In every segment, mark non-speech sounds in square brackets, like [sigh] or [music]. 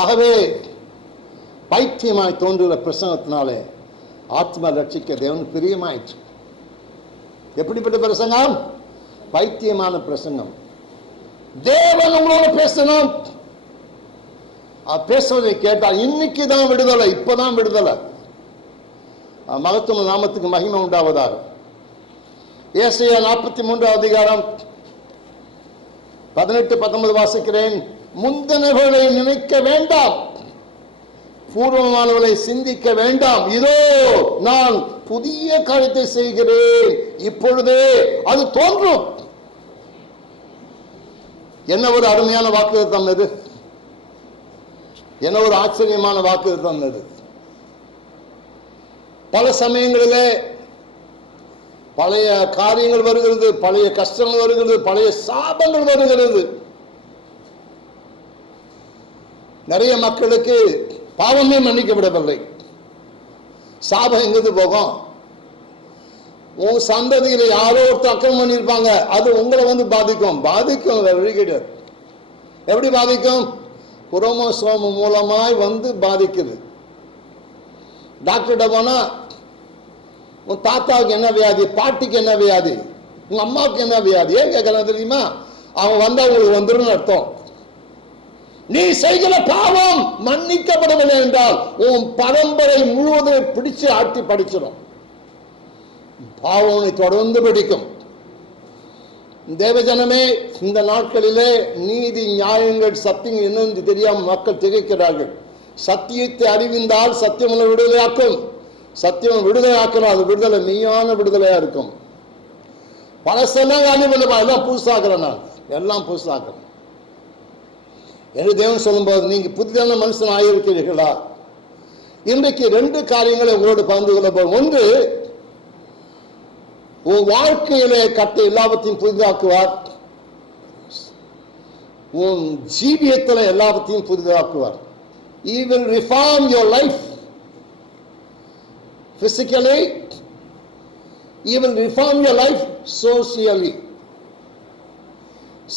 ஆகவே பைத்தியமாய் தோன்றுகிற பிரசங்கத்தினாலே ஆத்மா ரட்சிக்க தேவன் பிரியமாயிற்று. எப்படிப்பட்ட பிரசங்கம்? பைத்தியமான பிரசங்கம். தேவன் உங்களோட பேசணும். பேசுவதை கேட்டால் இன்னைக்கு தான் விடுதலை இப்பதான் விடுதலை. மகத்துவ நாமத்துக்கு மகிமை உண்டாவதாக. ஏசையா நாற்பத்தி மூன்றாம் அதிகாரம் பதினெட்டு பத்தொன்பது வாசிக்கிறேன். முந்தினவர்களை நினைக்க வேண்டாம். பூர்வமானவர்களை சிந்திக்க வேண்டாம். இதோ நான் புதிய காரியத்தை செய்கிறேன். இப்பொழுதே அது தோன்றும். என்ன ஒரு அருமையான வாக்குத்தம் தந்தது என்ன ஒரு ஆச்சரியமான வாக்குத்தம் தந்தது பல சமயங்களிலே பழைய காரியங்கள் வருகிறது பழைய கஷ்டங்கள் வருகிறது பழைய சாபங்கள் வருகிறது. நிறைய மக்களுக்கு பாவமே மன்னிக்கப்படவில்லை. சாபம் எங்கிருந்து போகும்? உன் சந்ததியில யாரோ ஒருத்தர் அக்கிரமம் பண்ணியிருப்பாங்க. அது உங்களை வந்து பாதிக்கும். பாதிக்கும் வேற வழி கிடையாது. எப்படி பாதிக்கும்? குரோமோசோம் மூலமாய் வந்து பாதிக்குது. டாக்டர்கிட்ட போனால் உன் தாத்தாவுக்கு என்ன வியாதி? பாட்டிக்கு என்ன வியாதி? உங்கள் அம்மாவுக்கு என்ன வியாதி? ஏன் கேட்கலாம் தெரியுமா? அவன் வந்தால் உங்களுக்கு வந்துடும் அர்த்தம். நீ செய்கிற பாவம் மன்னிக்கப்படவில்லை என்றால் உன் பரம்பரை முழுவதும் பிடிச்சு ஆட்டி படிச்சிடும். பாவம் தொடர்ந்து பிடிக்கும். தேவஜனமே இந்த நாட்களிலே நீதி நியாயங்கள் சத்தியம் என்னன்னு தெரியாமல் மக்கள் திகைக்கிறார்கள். சத்தியத்தை அறிவிந்தால் சத்தியம் விடுதலையாக்கும். சத்தியம் விடுதலையாக்கணும் அது விடுதலை மெய்யான விடுதலையா இருக்கும். பழசெல்லாம் காலி பண்ணப்பா எல்லாம் புதுசாக்குறேன் நான். எல்லாம் புதுசாக்குறேன். என்று தேவன் சொல்லும்போது நீங்க புதிதான மனுஷன் ஆகியிருக்கிறீர்களா இன்றைக்கு ரெண்டு காரியங்களை உங்களோடு பகிர்ந்து கொள்ள போகிறோம் ஒன்று உன் வாழ்க்கையிலே கட்ட எல்லாவற்றையும் புதிதாக்குவார். உன் ஜீவியத்தில் எல்லாவற்றையும் புதிதாக்குவார். He will reform your life physically. He will reform your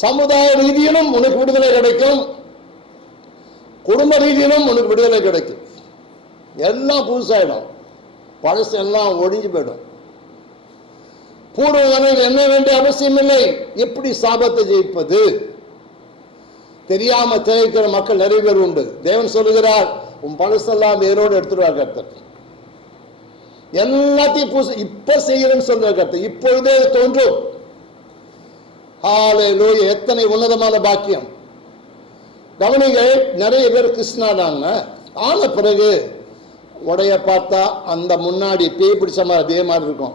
சமுதாய ரீதியிலும் உனக்கு விடுதலை கிடைக்கும். குடும்ப ரீதியிலும் உனக்கு விடுதலை கிடைக்கும். எல்லாம் புதுசாயிடும். பழசு எல்லாம் ஒழிஞ்சு போயிடும். பூர்வதனையில் என்ன வேண்டிய அவசியம் இல்லை எப்படி சாபத்தை ஜெயிப்பது? தெரியாம திகைக்கிற மக்கள் நிறைய பேர் உண்டு. தேவன் சொல்லுகிறார் உன் பழசெல்லாம் வேரோடு எடுத்துருவார் கர்த்தர். எல்லாத்தையும் புதுசு இப்ப செய்யறேன்னு சொல்ற கர்த்தர். இப்பொழுதே தோன்றும். ஹalleluya எத்தனை உன்னதமான பாக்கியம். கவனிகள் நிறைய பேர் கிருஷ்ணானாங்க ஆன பிறகு உடைய பார்த்தா அந்த முன்னாடி பேய் பிடிச்ச மாதிரி அதே மாதிரி இருக்கும்.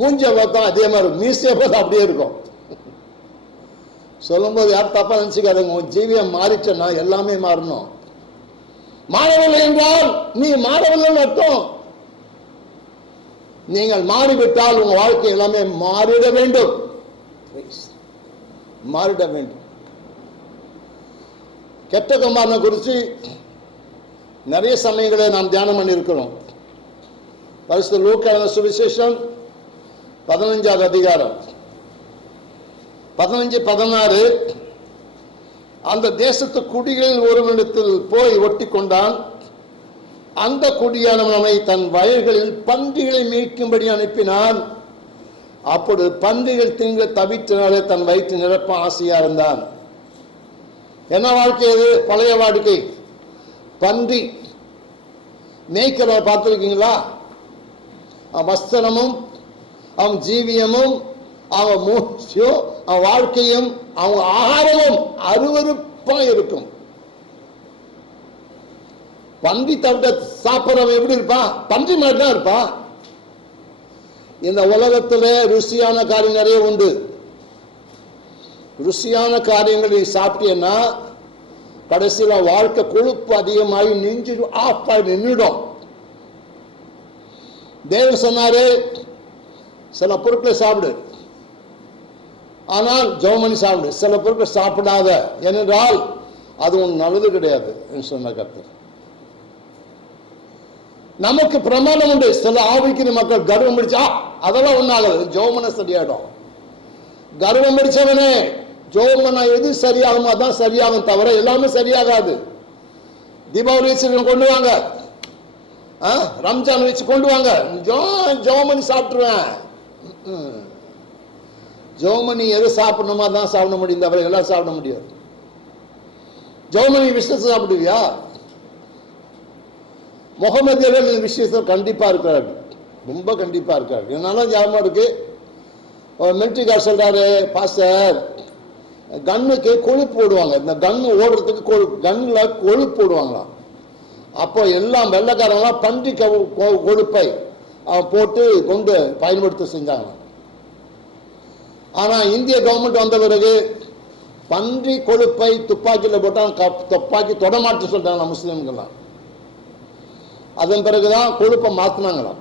மூஞ்ச பார்த்தா அதே மாதிரி இருக்கும். மீசைய பார்த்தா அப்படியே இருக்கும். சொல்லும்போது யார் தப்பா நினைச்சுக்காதுங்க. உன் ஜீவியம் மாறிச்சேன்னா எல்லாமே மாறணும். மாறவில்லை என்றால் நீ மாறவில்லைன்னு அர்த்தம். நீங்கள் மாறிவிட்டால் உங்க வாழ்க்கை எல்லாமே மாறிட வேண்டும். மாறிட வேண்டும். கெட்ட குமாரனை குறித்து நிறைய சமயங்களை நாம் தியானம் பண்ணியிருக்கிறோம். பரிசு லூக்கான சுவிசேஷம் பதினஞ்சாவது அதிகாரம். பதினஞ்சு பதினாறு அந்த தேசத்து குடிகளில் ஒருவனிடத்தில் போய் ஒட்டி கொண்டான் அந்த குடியானவன் அவனை தன் வயல்களில் பன்றிகளை மீட்கும்படி அனுப்பினான். அப்பொழுது பன்றிகள் திங்க தவித்தினாலே தன் வயிற்று நிரப்ப ஆசையாக இருந்தான். என்ன வாழ்க்கை இது பழைய வாழ்க்கை பன்றி. மேய்க்கிறவ பார்த்துருக்கீங்களா? அவன் வஸ்திரமும் அவன் ஜீவியமும் அவன் மூச்சும் அவன் வாழ்க்கையும் அவன் ஆகாரமும் அருவறுப்பாக இருக்கும். பன்றி தவிட்ட சாப்பிட்றவன் எப்படி இருப்பான்? பன்றி மாதிரி தான் இருப்பான். இந்த உலகத்தில் ருசியான காரியம் நிறைய உண்டு. ருசியான காரியங்களை நீ சாப்பிட்டீன்னா கடைசியில வாழ்க்கை கொழுப்பு அதிகமாகி நெஞ்சு ஆஃப் ஆகி நின்றுடும். தேவன் சொன்னாரு சில பொருட்களை சாப்பிடு. ஆனால் ஜெபமணி சாப்பிடு. சில பொருட்களை சாப்பிடாத. ஏனென்றால் அது ஒன்று நல்லது கிடையாது என்று சொன்ன கர்த்தர். நமக்கு பிரமாணம் உண்டு. சில ஆவிக்கிற மக்கள் கர்வம் பிடிச்சா அதெல்லாம் ஒன்றாகாது ஜோமனை சரியாயிடும் கர்வம் பிடிச்சவனே ஜோமனா எது சரியாகுமோ அதான் சரியாகும் தவிர எல்லாமே சரியாகாது. தீபாவளி வச்சு கொண்டு வாங்க. ஆ ரம்ஜான் வச்சு கொண்டு வாங்க. ஜோ பண்ணி சாப்பிட்ருவேன் ஜோமணி எது சாப்பிடணுமா தான் சாப்பிட முடியும் தவிர எல்லாம் சாப்பிட முடியாது. ஜோமணி விஷயத்தை சாப்பிடுவியா? முகமது இந்த விஷயத்தில் கண்டிப்பாக இருக்கிறார். ரொம்ப கண்டிப்பாக இருக்கார் என்னாலும் ஞாபகம் இருக்கு. ஒரு மிலிட்ரி கார் சொல்கிறாரு பாஸ்டர் கன்னுக்கு கொழுப்பு போடுவாங்க. இந்த கன்னு ஓடுறதுக்கு கொழு கன்னில் கொழுப்பு போடுவாங்களாம். அப்போ எல்லாம் வெள்ளைக்காரங்களாம் பன்றி கவு- கொ- கொழுப்பை போட்டு கொண்டு பயன்படுத்த செஞ்சாங்க ஆனா இந்திய கவர்மெண்ட் வந்த பிறகு பன்றி கொழுப்பை துப்பாக்கியில் போட்டால் க- துப்பாக்கி தொடமாற்ற சொல்றாங்க முஸ்லீம்கள்லாம். அதன் பிறகுதான் கொழுப்பை மாத்தினாங்களாம்.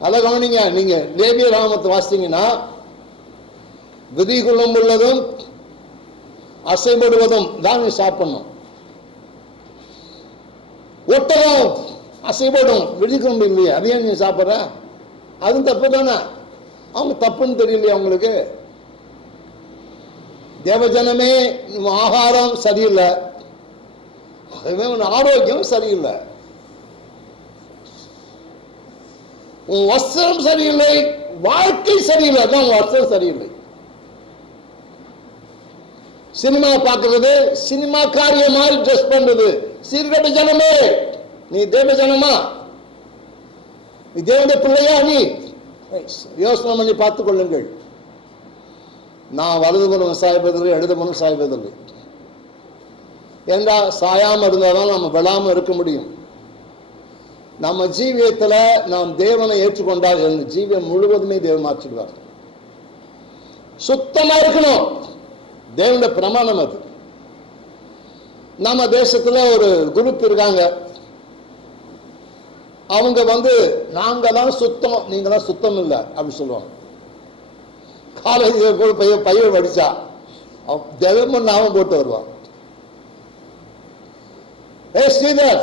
அதை கவனிங்க. நீங்க லேபிய ராமத்தை வாசித்தீங்கன்னா விதிகுலம் உள்ளதும் அசைபடுவதும் தான் நீ சாப்பிடணும். ஒட்டகம் அசைபடும் விதிகுலம் இல்லையே அதையும் நீ சாப்பிட்ற? அதுவும் தப்பு தானே அவங்க தப்புன்னு தெரியலையா அவங்களுக்கு. தேவஜனமே ஆகாரம் சரியில்லை. அதுவே உன் ஆரோக்கியம் சரியில்லை. உன் வஸ்திரம் சரியில்லை வாழ்க்கை சரியில்லை அதான் உன் வஸ்திரம் சரியில்லை. சினிமா பார்க்கறது சினிமா காரியம் மாதிரி ட்ரெஸ் பண்றது. சீர்கட்ட ஜனமே நீ தேவ ஜனமா? நீ தேவனுடைய பிள்ளையா நீ? யோசனை பண்ணி பார்த்துக் கொள்ளுங்கள். நான் வலதுபுறம் சாய்வதில்லை இடதுபுறம் சாய்வதில்லை ஏண்டா சாயாம இருந்தாதான் நம்ம விழாமல் இருக்க முடியும்? நம்ம ஜீவியத்துல நாம் தேவனை ஏற்றுக்கொண்டால் என் ஜீவியம் முழுவதுமே தேவன் மாற்றிடுவார். சுத்தமா இருக்கணும். தேவனுடைய பிரமாணம் அது. நம்ம தேசத்துல ஒரு குரூப் இருக்காங்க. அவங்க வந்து நாங்க தான் சுத்தம் நீங்க தான் சுத்தம் இல்லை அப்படின்னு சொல்லுவாங்க. காலேஜில் கூட பையன் பையன் படித்தா அவன் தினமும் நாமம் போட்டு வருவான். ஏ ஸ்ரீதர்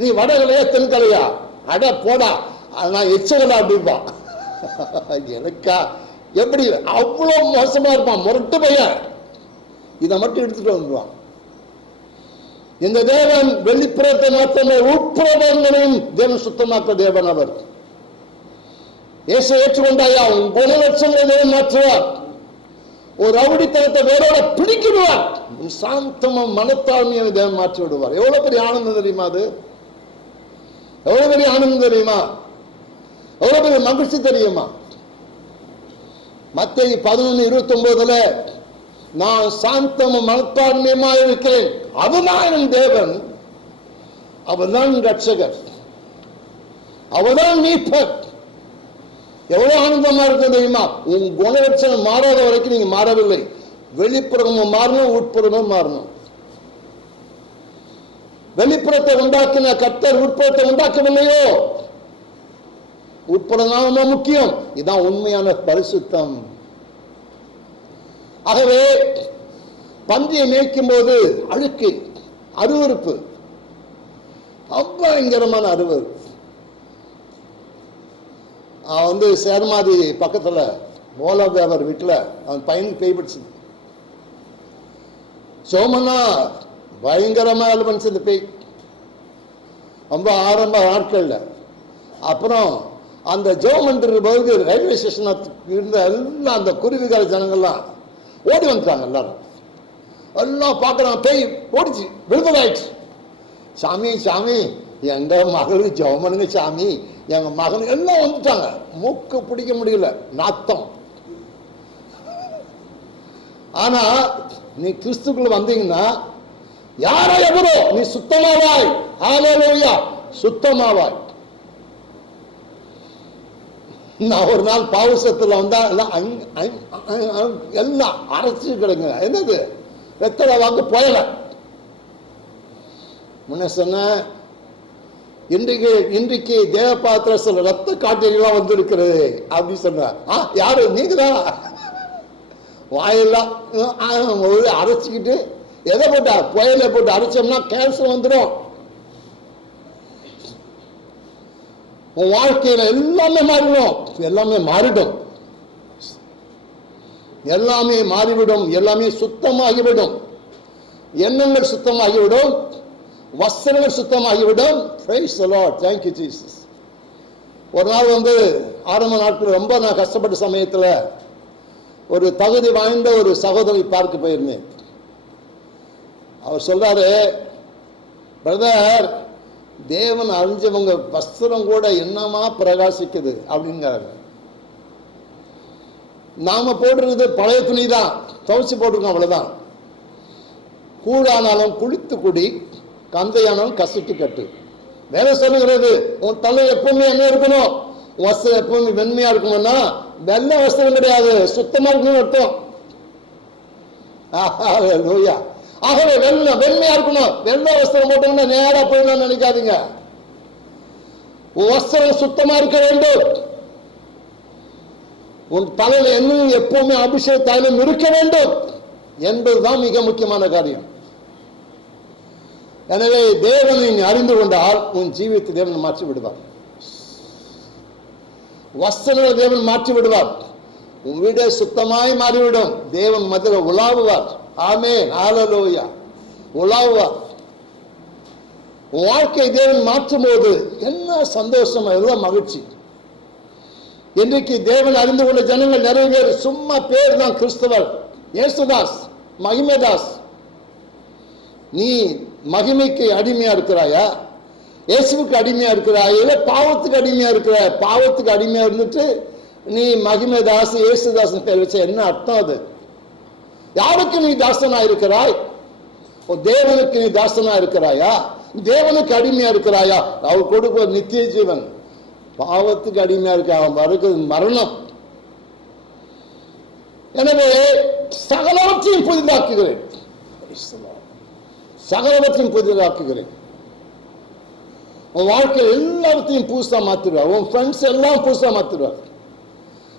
நீ வடகலையா தென்கலையா? அட போடா நான் எச்சகலா அப்படிப்பான் [laughs] எனக்கா எப்படி அவ்வளோ மோசமா இருப்பான் முரட்டு பையன். இதை மட்டும் எடுத்துட்டு வந்துடுவான் இந்த தேவன் வெளிப்புறத்தை மாத்திரமே உட்புறங்களையும் தேவன் சுத்தமாக்க தேவன் அவர். இயேசு ஏற்றுக்கொண்டாயா உன் குணலட்சங்களை தேவன் மாற்றுவார். ஒரு ரவுடித்தனத்தை வேறோட பிடிக்கிடுவார். உன் சாந்தமும் மனத்தாழ்மையை தேவன் மாற்றி விடுவார் எவ்வளவு பெரிய ஆனந்தம் தெரியுமா அது? எவ்வளவு பெரிய ஆனந்தம் தெரியுமா? எவ்வளவு பெரிய மகிழ்ச்சி தெரியுமா? மத்திய பதினொன்று இருபத்தி ஒன்பதுல நான் சாந்தமும் மனத்தாழ்மையுமா இருக்கிறேன். அவதான் என் தேவன் அவர்தான் ரட்சகர் அவர்தான் மீட்பர். எவ்வளவு ஆனந்தமா இருக்கு தெரியுமா? உன் குணலட்சணம் மாறாத வரைக்கும் நீங்க மாறவில்லை. வெளிப்புறமும் மாறணும் உட்புறமும் மாறணும். வெளிப்புறத்தை உண்டாக்கின கர்த்தர் உட்புறத்தை உண்டாக்கவில்லையோ? உட்புறம் தான் ரொம்ப முக்கியம். இதுதான் உண்மையான பரிசுத்தம். ஆகவே பன்றியை மேய்க்கும் போது அழுக்கு அருவருப்பு பயங்கரமான அருவருப்பு அவன் வந்து சேர்மாதி பக்கத்துல மோலா வியாபார் வீட்டுல அவன் பையனுக்கு பேய் பிடிச்சது. சோமனா பயங்கரமா வேலை பண்ணிச்சு இந்த பேய். ரொம்ப ஆரம்ப நாட்களில். அப்புறம் அந்த ஜோமன் இருக்கிற பகுதி ரயில்வே ஸ்டேஷன் இருந்த எல்லாம் அந்த குருவிகார ஜனங்கள்லாம் ஓடி வந்துட்டாங்க எல்லாரும். எல்லாம் பார்க்குறாங்க பேய் ஓடிச்சு விடுதலாயிடுச்சு சாமி சாமி எங்கள் மகளுக்கு ஜெபமனுங்க சாமி எங்க மகன் எல்லாம் வந்துட்டாங்க. மூக்கு பிடிக்க முடியல நாத்தம். ஆனா நீ கிறிஸ்துக்குள்ள வந்தீங்கன்னா யாரோ எவரோ நீ சுத்தமாவாய். ஆலோயா சுத்தமாவாய். நான் ஒரு நாள் பாவசத்தில் வந்தால் எல்லாம் அங்- எல்லாம் அரைச்சி கிடங்க என்னது? வெத்தலை வாங்க போயலை. முன்ன சொன்னேன் இன்றைக்கு இன்றைக்கு சில ரத்த காட்டெல்லாம் வந்திருக்கிறது அப்படின்னு சொன்ன. ஆ யாரு? நீங்களா வாயெல்லாம் அரைச்சிக்கிட்டு எதை போட்டா? புயலை போட்டு அரைச்சோம்னா கேன்சர் வந்துடும் உன் வாழ்க்கையில எல்லாமே மாறிடும். எல்லாமே மாறிடும். எல்லாமே மாறிவிடும். எல்லாமே சுத்தமாகிவிடும். எண்ணங்கள் சுத்தமாகிவிடும். வஸ்திரங்கள் சுத்தமாகிவிடும். Praise the lord. Thank ஒரு நாள் வந்து ஆரம்ப நாட்கள் ரொம்ப நான் கஷ்டப்பட்ட சமயத்துல ஒரு தகுதி வாய்ந்த ஒரு சகோதரி பார்க்க போயிருந்தேன். அவர் சொல்றாரு பிரதர் தேவன் அழிஞ்சவங்க வஸ்திரம் கூட என்னமா பிரகாசிக்குது அப்படிங்கிறாரு. நாம போடுறது பழைய துணி தான் துவைச்சு போட்டிருக்கோம் அவ்வளோதான் கூழானாலும் குளித்து குடி கந்தையானாலும் கசிட்டு கட்டு. வேலை சொல்லுகிறது உன் தலை எப்பவுமே என்ன இருக்கணும்? வஸ்திரம் எப்பவுமே வெண்மையா இருக்கணும்னா வெள்ளை வஸ்திரம் கிடையாது சுத்தமா இருக்கணும்னு அர்த்தம். லோயா ஆகவே வெள்ளை வெண்மையா இருக்கணும் வெள்ளை வஸ்திரம் போட்டோம்னா நேரா போயிடணும்னு நினைக்காதீங்க. உன் வஸ்திரம் சுத்தமா இருக்க வேண்டும். உன் தலையில என்னும் எப்பவுமே அபிஷேக தைலம் இருக்க வேண்டும். என்பதுதான் மிக முக்கியமான காரியம். எனவே தேவனை நீ அறிந்து கொண்டால் உன் ஜீவித்தை தேவன் மாற்றி விடுவார். வஸ்திரங்களை தேவன் மாற்றி விடுவார். உன் வீடே சுத்தமாய் மாறிவிடும். தேவன் மதுரை உலாவுவார். ஆமே ஆலலோயா உலாவா. வாழ்க்கை தேவன் மாற்றும் போது என்ன சந்தோஷம் எவ்வளவு மகிழ்ச்சி. இன்றைக்கு தேவன் அறிந்து கொண்ட ஜனங்கள் நிறைய பேர் சும்மா பேர் தான் கிறிஸ்தவர். ஏசுதாஸ் மகிமேதாஸ். நீ மகிமைக்கு அடிமையா இருக்கிறாயா? இயேசுவுக்கு அடிமையா இருக்கிறாயா? இல்ல பாவத்துக்கு அடிமையா இருக்கிற பாவத்துக்கு அடிமையா இருந்துட்டு நீ மகிமேதாஸ் இயேசுதாசன் பேர் வச்ச என்ன அர்த்தம் அது? யாருக்கு நீ தாசனா இருக்கிறாய் ஓ தேவனுக்கு நீ தாசனா இருக்கிறாயா தேவனுக்கு அடிமையா இருக்கிறாயா அவர் கொடுக்க நித்திய ஜீவன். பாவத்துக்கு அடிமையா இருக்க அவன் மறுக்கிறது மரணம். எனவே சகலவற்றையும் புதிதாக்குகிறேன். சகலவற்றையும் புதிதாக்குகிறேன். உன் வாழ்க்கையில் எல்லாத்தையும் புதுசா மாத்திடுவார் உன் ஃப்ரெண்ட்ஸ் எல்லாம் புதுசா மாத்திடுவார்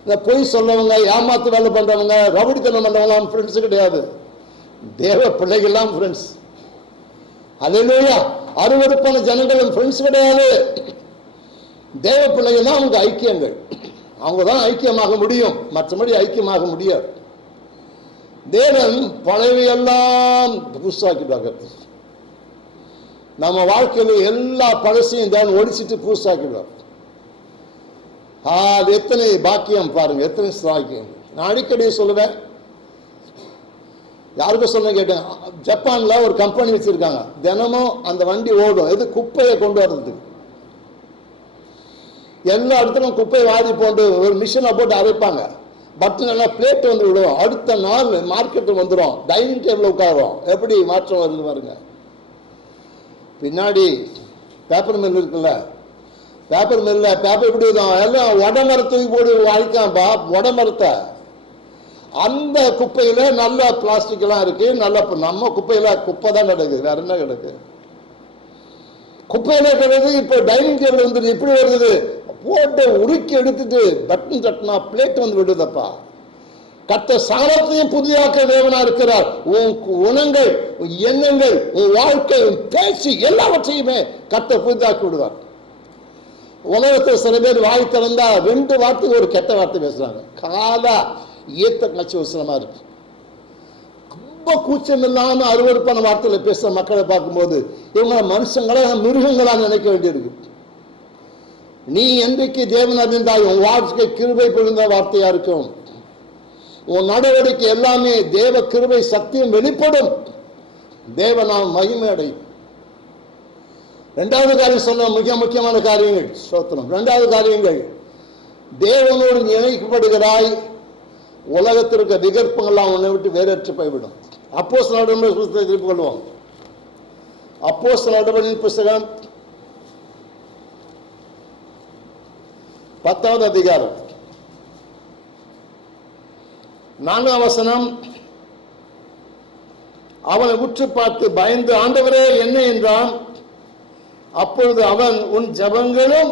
இந்த பொய் சொல்லவங்க ஏமாத்து வேலை பண்றவங்க ரவுடித்தனம் பண்றவங்க ஃப்ரெண்ட்ஸு கிடையாது. தேவ பிள்ளைகள்லாம் ஃப்ரெண்ட்ஸ் அதுலயா அருவருப்பான ஜனங்களும் ஃப்ரெண்ட்ஸ் கிடையாது. தேவ பிள்ளைகள் தான் அவங்க ஐக்கியங்கள். அவங்க தான் ஐக்கியமாக முடியும். மற்றபடி ஐக்கியமாக முடியாது. தேவன் பழவையெல்லாம் புதுசாக்கிடுவாங்க நம்ம வாழ்க்கையில் எல்லா பழசையும் தேவன் ஒடிச்சிட்டு புதுசாக்கிடுவார். அது எத்தனை பாக்கியம் பாருங்க எத்தனை சாக்கியம் நான் அடிக்கடி சொல்லுவேன். யாருக்கும் சொல்ல கேட்டேன் ஜப்பானில் ஒரு கம்பெனி வச்சுருக்காங்க. தினமும் அந்த வண்டி ஓடும். எது? குப்பையை கொண்டு வர்றதுக்கு. எல்லா இடத்துலும் குப்பை வாதி போட்டு ஒரு மிஷினை போட்டு அரைப்பாங்க. பட்டன் எல்லாம் பிளேட் வந்து விடும் அடுத்த நாள் மார்க்கெட்டு வந்துடும் டைனிங் டேபிள் உட்காரும் எப்படி மாற்றம் வருது பாருங்க. பின்னாடி பேப்பர் மில் இருக்குல்ல? பேப்பர் மில்ல பேப்பர் இப்படி எல்லாம் உடமர தூக்கி போட்டு வாழ்க்காம்பா உடமரத்தை அந்த குப்பையில நல்ல பிளாஸ்டிக் எல்லாம் இருக்கு. நல்ல நம்ம குப்பையில குப்பை தான் கிடக்குது வேற என்ன கிடக்கு? குப்பையில் கிடக்குது இப்போ டைனிங் டேபிள் வந்து இப்படி வருது. போட்டு உருக்கி எடுத்துட்டு பட்டன் தட்டினா பிளேட் வந்து விடுதப்பா. கத்த சகலத்தையும் புதியாக்க தேவனா இருக்கிறார். உன் குணங்கள் உன் எண்ணங்கள் உன் வாழ்க்கை உன் பேச்சு எல்லாவற்றையுமே கத்த புதிதாக்கி விடுவார். உலகத்தில் சில பேர் வாய் திறந்தா ரெண்டு வார்த்தைக்கு ஒரு கெட்ட வார்த்தை பேசுறாங்க. காலா ஏத்த கட்சி வசனமா இருக்கு. ரொம்ப கூச்சம் இல்லாமல் அறுவறுப்பான வார்த்தையில் பேசுகிற மக்களை பார்க்கும்போது இவங்க மனுஷங்களா மிருகங்களா நினைக்க வேண்டியிருக்கு நீ என்றைக்கு தேவன் அறிந்தாய் உன் வாழ்க்கை கிருபை பொழுந்த வார்த்தையா இருக்கும். உன் நடவடிக்கை எல்லாமே தேவ கிருபை சத்தியம் வெளிப்படும். தேவ நாம் மகிமை அடையும். ரெண்டாவது காரியம் சொன்ன மிக முக்கியமான காரியங்கள். சோத்திரம் ரெண்டாவது காரியங்கள். தேவனோடு நினைக்கப்படுகிறாய் உலகத்திற்கு விகற்பங்கள்லாம் உன்னை விட்டு வேறற்று போய்விடும். அப்போஸ் நடவடிக்கை புத்தகத்தை திருப்பிக் கொள்வோம். அப்போஸ் நடவடிக்கை புஸ்தகம் பத்தாவது அதிகாரம். நான்காம் வசனம். அவனை உற்று பார்த்து பயந்து ஆண்டவரே என்ன என்றான். அப்பொழுது அவன் உன் ஜபங்களும்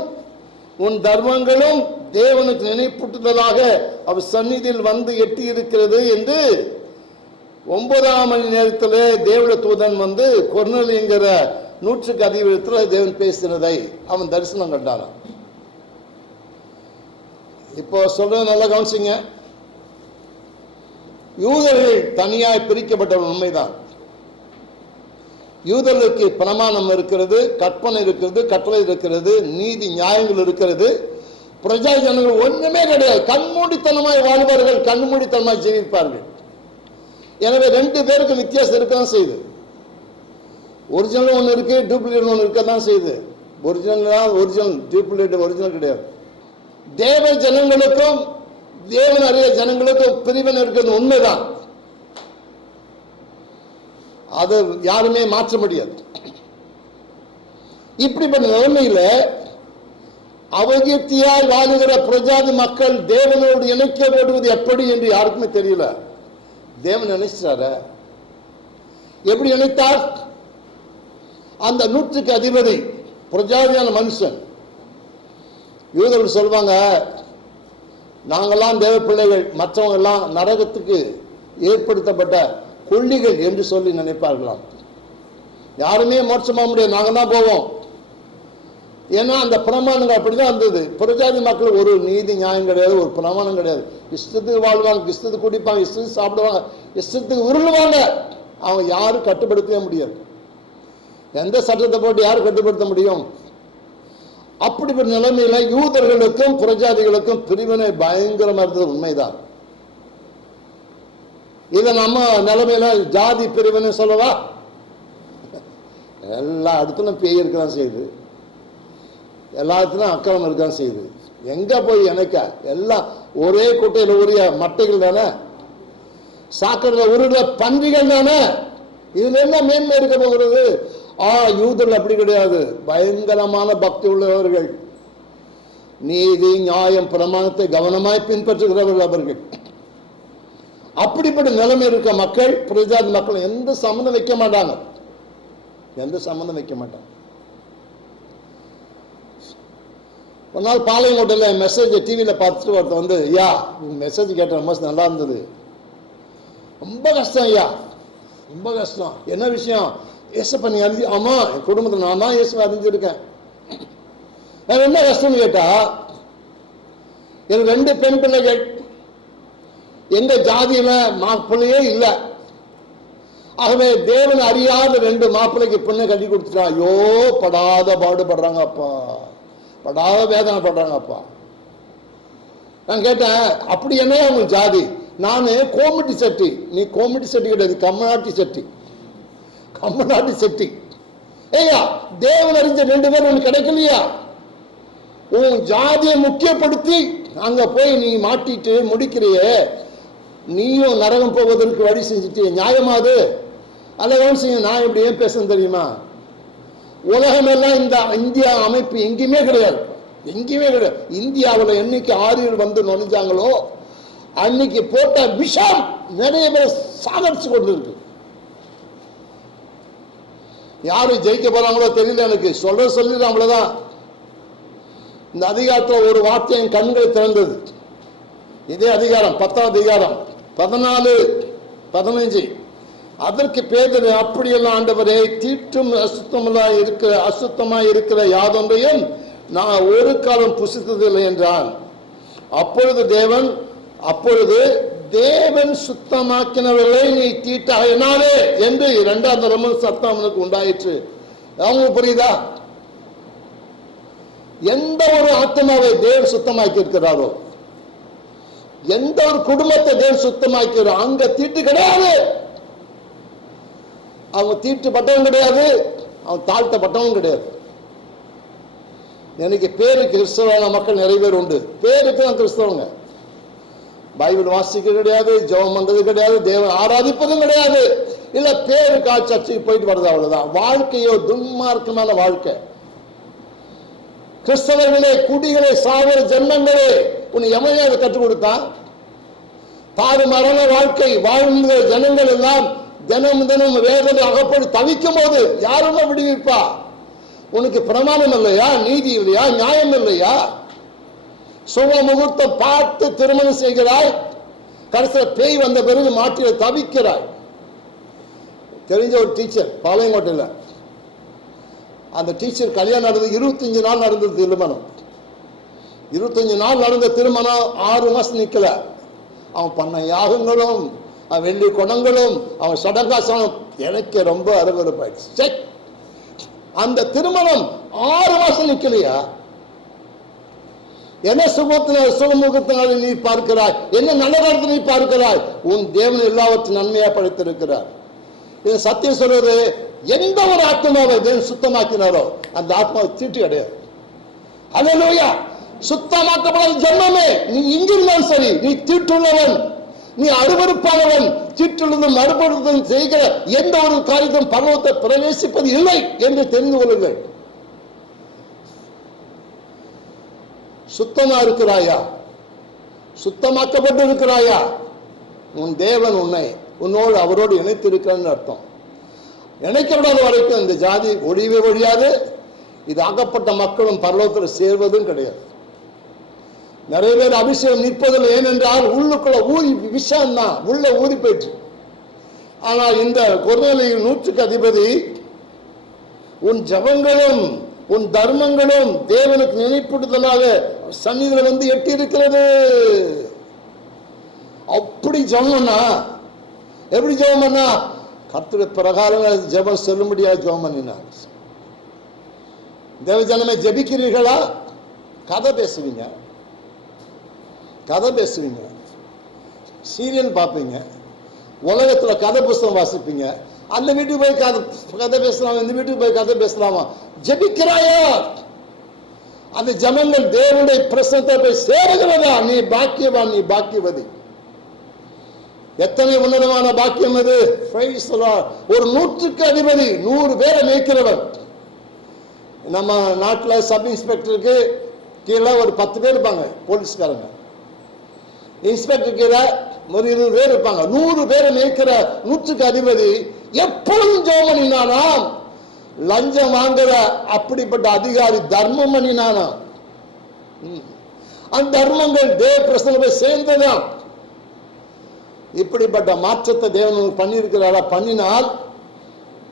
உன் தர்மங்களும் தேவனுக்கு நினைப்பூட்டுதலாக அவர் சந்நிதியில் வந்து எட்டி இருக்கிறது என்று ஒன்பதாம் மணி நேரத்தில் தேவட தூதன் வந்து கொர்னலிங்கிற நூற்றுக்கு அதிகத்தில் தேவன் பேசினதை அவன் தரிசனம் கண்டானான். இப்போ சொல்றது நல்லா கவனிச்சிங்க. யூதர்கள் தனியாய் பிரிக்கப்பட்ட உண்மைதான். யூதர்களுக்கு பிரமாணம் இருக்கிறது கற்பனை இருக்கிறது கட்டளை இருக்கிறது நீதி நியாயங்கள் இருக்கிறது. பிரஜா ஜனங்கள் ஒன்றுமே கிடையாது. கண்மூடித்தனமாய் வாழ்வார்கள் கண்மூடித்தனமாய் ஜீவிப்பார்கள். எனவே ரெண்டு பேருக்கும் வித்தியாசம் இருக்க தான் செய்யுது. ஒரிஜினல் ஒன்று இருக்கு டூப்ளிகேட் ஒன்று இருக்க தான் செய்யுது. ஒரிஜினல் ஒரிஜினல் டூப்ளிகேட் ஒரிஜினல் கிடையாது. தேவ ஜனங்களுக்கும் தேவன் அறிய ஜனங்களுக்கும் பிரிவினை இருக்கிறது உண்மைதான். அதை யாருமே மாற்ற முடியாது. இப்படிப்பட்ட நிலைமையில அவகீர்த்தியாய் வாழுகிற பிரஜாதி மக்கள் தேவனோடு இணைக்கப்படுவது எப்படி என்று யாருக்குமே தெரியல. தேவன் நினைச்சார எப்படி நினைத்தார்? அந்த நூற்றுக்கு அதிபதி பிரஜாதியான மனுஷன். யூதர்கள் சொல்லுவாங்க நாங்கெல்லாம் தேவ பிள்ளைகள் மற்றவங்க எல்லாம் நரகத்துக்கு ஏற்படுத்தப்பட்ட கொள்ளிகள் என்று சொல்லி நினைப்பார்களாம். யாருமே மோட்சமாக முடியாது. நாங்கள் தான் போவோம். ஏன்னா அந்த பிரமாணங்கள் அப்படிதான் இருந்தது. புறஜாதி மக்கள் ஒரு நீதி நியாயம் கிடையாது ஒரு பிரமாணம் கிடையாது. இஷ்டத்துக்கு வாழ்வாங்க இஷ்டத்துக்கு குடிப்பாங்க இஷ்டத்துக்கு சாப்பிடுவாங்க இஷ்டத்துக்கு உருளுவாங்க. அவங்க யாரும் கட்டுப்படுத்தவே முடியாது. எந்த சட்டத்தை போட்டு யாரும் கட்டுப்படுத்த முடியும்? அப்படிப்பட்ட நிலைமையில யூதர்களுக்கும் புரஜாதிகளுக்கும் பிரிவினை பயங்கரமாக இருந்தது. உண்மைதான். இதை நம்ம நிலைமையில ஜாதி பிரிவுன்னு சொல்லவா? எல்லா இடத்துலையும் பேய் இருக்கதான் செய்யுது. எல்லாத்துலையும் அக்கிரமம் இருக்கதான் செய்யுது. எங்க போய் இணைக்க? எல்லாம் ஒரே குட்டையில் உரிய மட்டைகள் தானே? சாக்கடையில் உருள பன்றிகள் தானே? இதுல என்ன மேன்மை இருக்க போகிறது? ஆ யூதர்கள் அப்படி கிடையாது. பயங்கரமான பக்தி உள்ளவர்கள். நீதி நியாயம் பிரமாணத்தை கவனமாய் பின்பற்றுகிறவர்கள் அவர்கள். அப்படிப்பட்ட நிலைமை இருக்க மக்கள் பிரஜாதி மக்கள் எந்த சம்மந்தம் வைக்க மாட்டாங்க. எந்த சம்மந்தம் வைக்க மாட்டாங்க. ஒரு நாள் பாளையங்கோட்டையில் மெசேஜ் டிவியில் பார்த்துட்டு ஒருத்தன் வந்து ஐயா மெசேஜ் கேட்ட ரொம்ப நல்லா இருந்தது. ரொம்ப கஷ்டம் ஐயா. ரொம்ப கஷ்டம். என்ன விஷயம்? ஏசப்பா நீ அறிஞ்சு ஆமாம் என் குடும்பத்தில் நான் தான் இயேசுவை அறிஞ்சிருக்கேன். வேற என்ன கஷ்டம்னு கேட்டா எனக்கு ரெண்டு பெண் பிள்ளைகள் எங்க ஜாதியில மாப்பிள்ளையே இல்லை. ஆகவே தேவன் அறியாத ரெண்டு மாப்பிள்ளைக்கு பொண்ணை கட்டி கொடுத்துட்டா ஐயோ படாத பாடுபடுறாங்க அப்பா. படாத வேதனை படுறாங்க அப்பா. நான் கேட்டேன் அப்படி என்ன உங்க ஜாதி? நான் கோமிட்டி சட்டி. நீ கோமிட்டி சட்டி கிடையாது கம்மநாட்டி சட்டி. கம்மநாட்டி சட்டி. ஏய்யா தேவன் அறிஞ்ச ரெண்டு பேரும் ஒன்று கிடைக்கலையா? உன் ஜாதியை முக்கியப்படுத்தி அங்க போய் நீ மாட்டிட்டு முடிக்கிறியே. நீயும் நரகம் போவதற்கு வழி செஞ்சுட்டு நியாயமா அது அல்ல கவனம் நான் இப்படி ஏன் பேசணும் தெரியுமா? உலகமெல்லாம் இந்த இந்தியா அமைப்பு எங்கேயுமே கிடையாது. எங்கேயுமே கிடையாது. இந்தியாவில் என்னைக்கு ஆரியர் வந்து நுழைஞ்சாங்களோ அன்னைக்கு போட்ட விஷம் நிறைய பேர் சாகரிச்சு கொண்டு இருக்கு யாரு ஜெயிக்க போறாங்களோ தெரியல எனக்கு. சொல்ற சொல்லி அவ்வளவுதான். இந்த அதிகாரத்தில் ஒரு வார்த்தை என் கண்கள் திறந்தது. இதே அதிகாரம் பத்தாம் அதிகாரம். பதினாலு பதினஞ்சு. அதற்கு பேதர் அப்படியெல்லாம் ஆண்டவரே தீட்டும் அசுத்தமாக இருக்கிற அசுத்தமாய் இருக்கிற யாதொன்றையும் நான் ஒரு காலம் புசித்ததில்லை என்றான். அப்பொழுது தேவன் அப்பொழுது தேவன் சுத்தமாக்கினவர்களை நீ தீட்டாயினாலே என்று இரண்டாம் தரமும் சத்தம் அவனுக்கு உண்டாயிற்று. அவங்களுக்கு புரியுதா? எந்த ஒரு ஆத்மாவை தேவன் சுத்தமாக்கி இருக்கிறாரோ எந்த ஒரு குடும்பத்தை தேவன் சுத்தமாக்கிறோ அங்க தீட்டு கிடையாது. அவங்க தீட்டுப்பட்டவன் கிடையாது அவன் தாழ்த்தப்பட்டவன் கிடையாது. எனக்கு பேருக்கு கிறிஸ்தவ மக்கள் நிறைய பேர் உண்டு. பேருக்கு தான் கிறிஸ்தவங்க. பைபிள் வாசிக்க கிடையாது ஜெபம் பண்றது கிடையாது தேவன் ஆராதிப்பதும் கிடையாது. இல்ல பேருக்கா சர்ச்சைக்கு போயிட்டு வர்றது அவ்வளவுதான். வாழ்க்கையோ துன்மார்க்கமான வாழ்க்கை. கிறிஸ்தவர்களே குடிகளே சாகர ஜென்மங்களே உன் எமையா அதை கற்றுக் கொடுத்தான். தாறுமாறான மரண வாழ்க்கை வாழ்ந்த ஜனங்கள் எல்லாம் தினம் தினம் வேதனை அகப்படி தவிக்கும் போது யாருமே விடுவிப்பா? உனக்கு பிரமாணம் இல்லையா? நீதி இல்லையா? நியாயம் இல்லையா? சுப முகூர்த்தம் பார்த்து திருமணம் செய்கிறாய். கடைசியில் பேய் வந்த பிறகு மாட்டில தவிக்கிறாய். தெரிஞ்ச ஒரு டீச்சர் பாளையங்கோட்டையில். அந்த டீச்சர் கல்யாணம் நடந்தது இருபத்தஞ்சு நாள் நடந்தது திருமணம். இருபத்தஞ்சு நாள் நடந்த திருமணம் ஆறு மாசம் நிக்கல. அவன் பண்ண யாகங்களும் அவன் வெள்ளி குணங்களும் அவன் சடங்காசனம் எனக்கு ரொம்ப அருவறுப்பாயிடுச்சு ச்சே! அந்த திருமணம் ஆறு மாசம் நிக்கலையா? என்ன சுகத்தினால் சுகமுகத்தினால் நீ பார்க்கிறாய்? என்ன நல்ல காலத்தை நீ பார்க்கிறாய்? உன் தேவன் எல்லாவற்றும் நன்மையா படைத்திருக்கிறார். இது சத்தியம் சொல்றது எந்த ஒரு ஆத்மாவை தேவன் சுத்தமாக்கினாரோ அந்த ஆத்மாவை தீட்டு கிடையாது அல்லேலூயா சுத்தமாக்கப்படாத ஜென்மமே. நீ இங்கிருந்தாலும் சரி நீ தீட்டுள்ளவன் நீ அருவறுப்பானவன் தீட்டுள்ளதும் மறுபடுத்தும் செய்கிற எந்த ஒரு காரியத்தும் பரவத்தை பிரவேசிப்பது இல்லை என்று தெரிந்து கொள்ளுங்கள். சுத்தமா இருக்கிறாயா? சுத்தமாக்கப்பட்டு இருக்கிறாயா உன் தேவன் உன்னை உன்னோடு அவரோடு இணைத்திருக்கிறான்னு அர்த்தம். இணைக்கப்படாத வரைக்கும் இந்த ஜாதி ஒழியவே ஒழியாது. இது ஆகப்பட்ட மக்களும் பரலோகத்தில் சேர்வதும் கிடையாது. நிறைய பேர் அபிஷேகம் நிற்பதில்லை. ஏனென்றால் உள்ளுக்குள்ள ஊறி விஷம் தான் உள்ள ஊறி போயிற்று ஆனால் இந்த குரலையின் நூற்றுக்கு அதிபதி உன் ஜபங்களும் உன் தர்மங்களும் தேவனுக்கு நினைப்படுதலாக சன்னிதில் வந்து எட்டி இருக்கிறது அப்படி ஜபம்னா எப்படி ஜபம் பண்ணா கர்த்தருடைய பிரகாரம் ஜெபம் சொல்லும்படியா ஜபம் பண்ணினார். தேவ ஜனமே ஜெபிக்கிறீர்களா? கதை பேசுவீங்க. கதை பேசுவீங்க. சீரியல் பார்ப்பீங்க. உலகத்தில் கதை புஸ்தகம் வாசிப்பீங்க. அந்த வீட்டுக்கு போய் கதை கதை பேசலாமா இந்த வீட்டுக்கு போய் கதை பேசலாமா ஜபிக்கிறாயா? அந்த ஜனங்கள் தேவனுடைய பிரசனத்தை போய் சேருகிறதா? நீ பாக்கியவான் நீ பாக்கியவதி. எத்தனை உன்னதமான பாக்கியம் அது? ஒரு நூற்றுக்கு அதிபதி நூறு பேரை மேய்க்கிறவர். நம்ம நாட்டில் சப் இன்ஸ்பெக்டருக்கு கீழே ஒரு பத்து பேர் இருப்பாங்க போலீஸ்காரங்க. இன்ஸ்பெக்டர் கீழே ஒரு இருபது பேர் இருப்பாங்க. நூறு பேரை நிற்கிற நூற்றுக்கு அதிபதி எப்பொழுதும் ஜோம் பண்ணினானாம் லஞ்சம் வாங்குற அப்படிப்பட்ட அதிகாரி தர்மம் பண்ணினானாம் அந்த தர்மங்கள் தேவ பிரசன போய் சேர்ந்ததான் இப்படிப்பட்ட மாற்றத்தை தேவன் பண்ணியிருக்கிறாரா? பண்ணினால்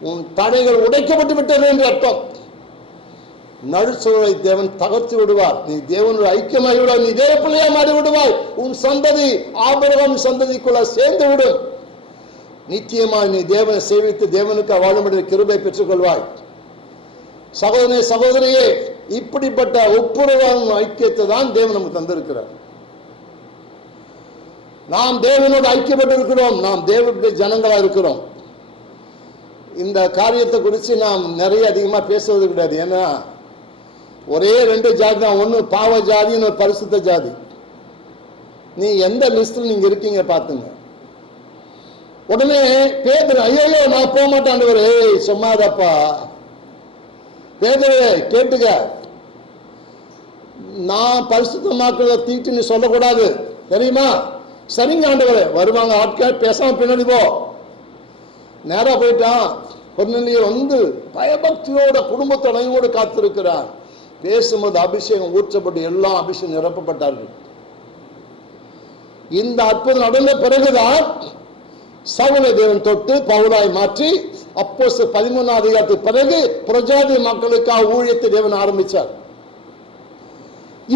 உன் தடைகள் உடைக்கப்பட்டு விட்டது என்று அர்த்தம். நடுச்சூழலை தேவன் தகர்த்து விடுவார். நீ தேவனோட ஐக்கியமாகி விடுவார் நீ தேவ பிள்ளையா மாறி விடுவாய். உன் சந்ததி ஆபரகம் சந்ததிக்குள்ள சேர்ந்து விடும் நிச்சயமாய் நீ தேவனை சேவித்து தேவனுக்கு வாழும்படி கிருபை பெற்றுக்கொள்வாய். சகோதரே சகோதரியே இப்படிப்பட்ட ஒப்புரவான ஐக்கியத்தை தான் தேவன் நமக்கு தந்திருக்கிறார். நாம் தேவனோடு ஐக்கியப்பட்டு இருக்கிறோம் நாம் தேவனுடைய ஜனங்களா இருக்கிறோம். இந்த காரியத்தை குறித்து நாம் நிறைய அதிகமாக பேசுவது கிடையாது. ஏன்னா ஒரே ரெண்டு ஜாதி தான். ஒன்று பாவ ஜாதி இன்னொரு பரிசுத்த ஜாதி. நீ எந்த லிஸ்டில் நீங்க இருக்கீங்க பார்த்துங்க. உடனே பேதர் ஐயோ நான் போக மாட்டாண்டவர் ஏய் சும்மாதப்பா பேதரே கேட்டுக்க. நான் பரிசுத்தமாக்குறத தீட்டு நீ சொல்லக்கூடாது. தெரியுமா? சரிங்க ஆண்டவரே. வருவாங்க ஆட்கள் பேசாம பின்னாடி போ. நேரா போயிட்டான். பொன்னிலையை வந்து பயபக்தியோட குடும்பத்துணையோடு காத்திருக்கிறார். பேசும்போது அபிஷேகம் ஊற்றப்பட்டு எல்லாம் அபிஷேகம் நிரப்பப்பட்டார்கள். இந்த அற்புதம் நடந்த பிறகுதான் சவுலை தேவன் தொட்டு பவுலாய் மாற்றி அப்போ பதிமூணாம் அதிகாரத்துக்கு பிறகு பிரஜாதி மக்களுக்காக ஊழியத்தை தேவன் ஆரம்பிச்சார்.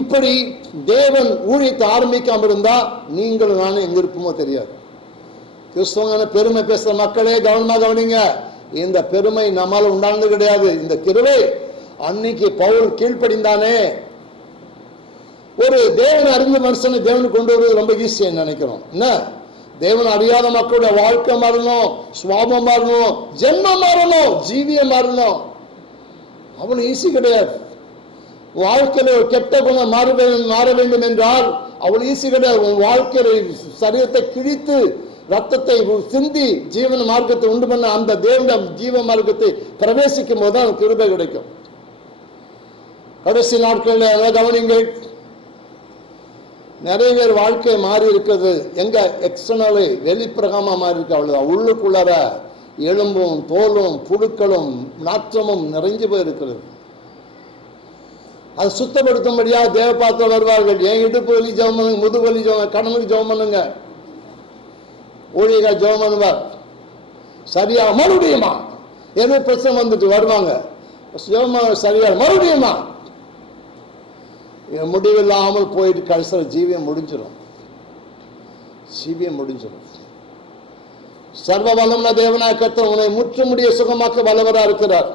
இப்படி தேவன் ஊழியத்தை ஆரம்பிக்காம இருந்தா நீங்களும் நானும் எங்க இருப்போமோ தெரியாது. கிறிஸ்தவங்க பெருமை பேசுற மக்களே கவனமா கவனிங்க. இந்த பெருமை நம்மால் உண்டானது கிடையாது. இந்த கிருவை அன்னைக்கு பவுல் கீழ்ப்படிந்தானே? ஒரு தேவன் அறிந்த மனுஷனை தேவனுக்கு கொண்டு வருவது ரொம்ப ஈஸியாக நினைக்கிறோம். என்ன? தேவன் அறியாத மக்களுடைய வாழ்க்கை மாறணும் சுவாபம் மாறணும் ஜென்மம் மாறணும் ஜீவியம் மாறணும். அவ்வளோ ஈஸி கிடையாது. வாழ்க்கையில ஒரு கெட்ட குணம் மாற வேண்டும் மாற வேண்டும் என்றால் அவ்வளோ ஈஸி கிடையாது. உன் வாழ்க்கையில சரீரத்தை கிழித்து ரத்தத்தை சிந்தி ஜீவன மார்க்கத்தை உண்டு பண்ண அந்த தேவன ஜீவ மார்க்கத்தை பிரவேசிக்கும் போது தான் கிருபை கிடைக்கும். கடைசி நாட்களில் எல்லாம் கவனிங்கள். நிறைய பேர் வாழ்க்கை மாறி இருக்கிறது எங்க எக்ஸ்டர்னலி வெளிப்பிரகமா மாறி இருக்கு அவ்வளவுதான். உள்ளுக்குள்ளார எலும்பும் தோலும் புழுக்களும் நாற்றமும் நிறைஞ்சு போயிருக்கிறது. அதை சுத்தப்படுத்தும்படியா தேவபாத்திரம் வருவார்கள். என் இடுப்பு வலி ஜெபம் பண்ணுங்க? முதுகு வலி ஜெபம் கடனுக்கு ஜெபம் பண்ணுங்க? ஊழியர்கள் ஜெபம் பண்ணுவார். சரியா? மறுபடியுமா? ஏதோ பிரச்சனை வந்துட்டு வருவாங்க. ஜெபம் சரியா? மறுபடியுமா? முடிவில்லாமல் போயிட்டு கடைசியில் ஜீவியம் முடிஞ்சிடும் ஜீவியம் முடிஞ்சிடும் சர்வ வல்லமுள்ள தேவனாய் கத்தர் உன்னை முற்றுமுடிய சுகமாக்க வல்லவரா இருக்கிறார்.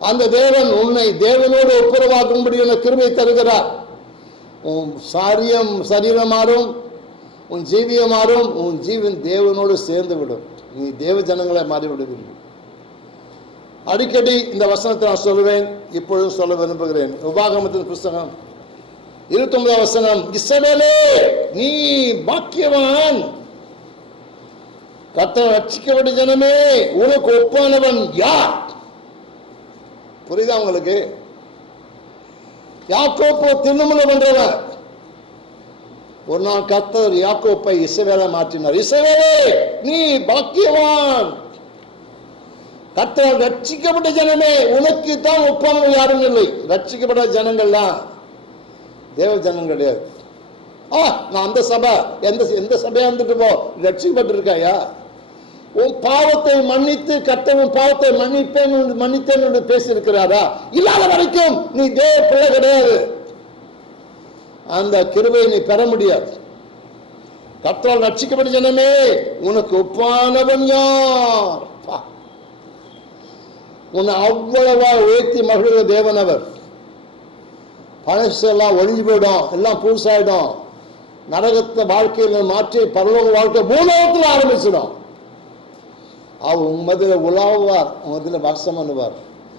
அந்த தேவன் உன்னை தேவனோடு ஒப்புரவாக்கும்படி உனக்கு கிருமை தருகிறார். உன் சாரியம் சரீரம் மாறும் உன் ஜீவியம் மாறும் உன் ஜீவன் தேவனோடு சேர்ந்து விடும் நீ தேவ ஜனங்களை மாறி விடுவீர்கள் அடிக்கடி இந்த வசனத்தை நான் சொல்லுவேன் இப்பொழுதும் சொல்ல விரும்புகிறேன். உபாகமத்தின் புஸ்தகம் இருபத்தொன்பதாம் வசனம் இசவேலே நீ பாக்கியவான். கத்தன் ரட்சிக்கப்பட்ட ஜனமே உனக்கு ஒப்பானவன் யார்? புரியுதா உங்களுக்கு? யாக்கோப்போ திருமணம் பண்றவர் ஒரு நாள் கர்த்தர் யாக்கோப்பை இசவேலை மாற்றினார். இசவேலே நீ பாக்கியவான். கர்த்தர் ரட்சிக்கப்பட்ட ஜனமே உனக்கு தான் ஒப்பானவன் யாரும் இல்லை. ரட்சிக்கப்பட்ட ஜனங்கள்லாம் தேவ ஜனம் கிடையாது. ஆ நான் அந்த சபை எந்த எந்த சபையா இருந்துட்டு போ ரட்சிக்கப்பட்டிருக்காயா? உன் பாவத்தை மன்னித்து கர்த்தவன் பாவத்தை மன்னிப்பேன் மன்னித்தேன் என்று பேசியிருக்கிறாரா? இல்லாத வரைக்கும் நீ தேவ பிள்ளை கிடையாது. அந்த கிருபையை நீ பெற முடியாது. கர்த்தரால் ரட்சிக்கப்பட்ட ஜனமே உனக்கு ஒப்பானவன் யார்? உன்னை அவ்வளவா உயர்த்தி மகிழ்ந்த தேவன் அவர். பழசெல்லாம் ஒழிஞ்சு போயிடும். எல்லாம் புதுசாயிடும். நரகத்தை வாழ்க்கையில மாற்றி பரலோக வாழ்க்கை பூலோகத்தில் ஆரம்பிச்சிடும். அவர் உன் மதில உலாவுவார் உன் மதில வாசம் பண்ணுவார்.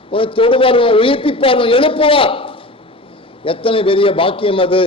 உன்னை தொடுவார் உன்னை உயிர்ப்பிப்பார் எழுப்புவார். எத்தனை பெரிய பாக்கியம் அது.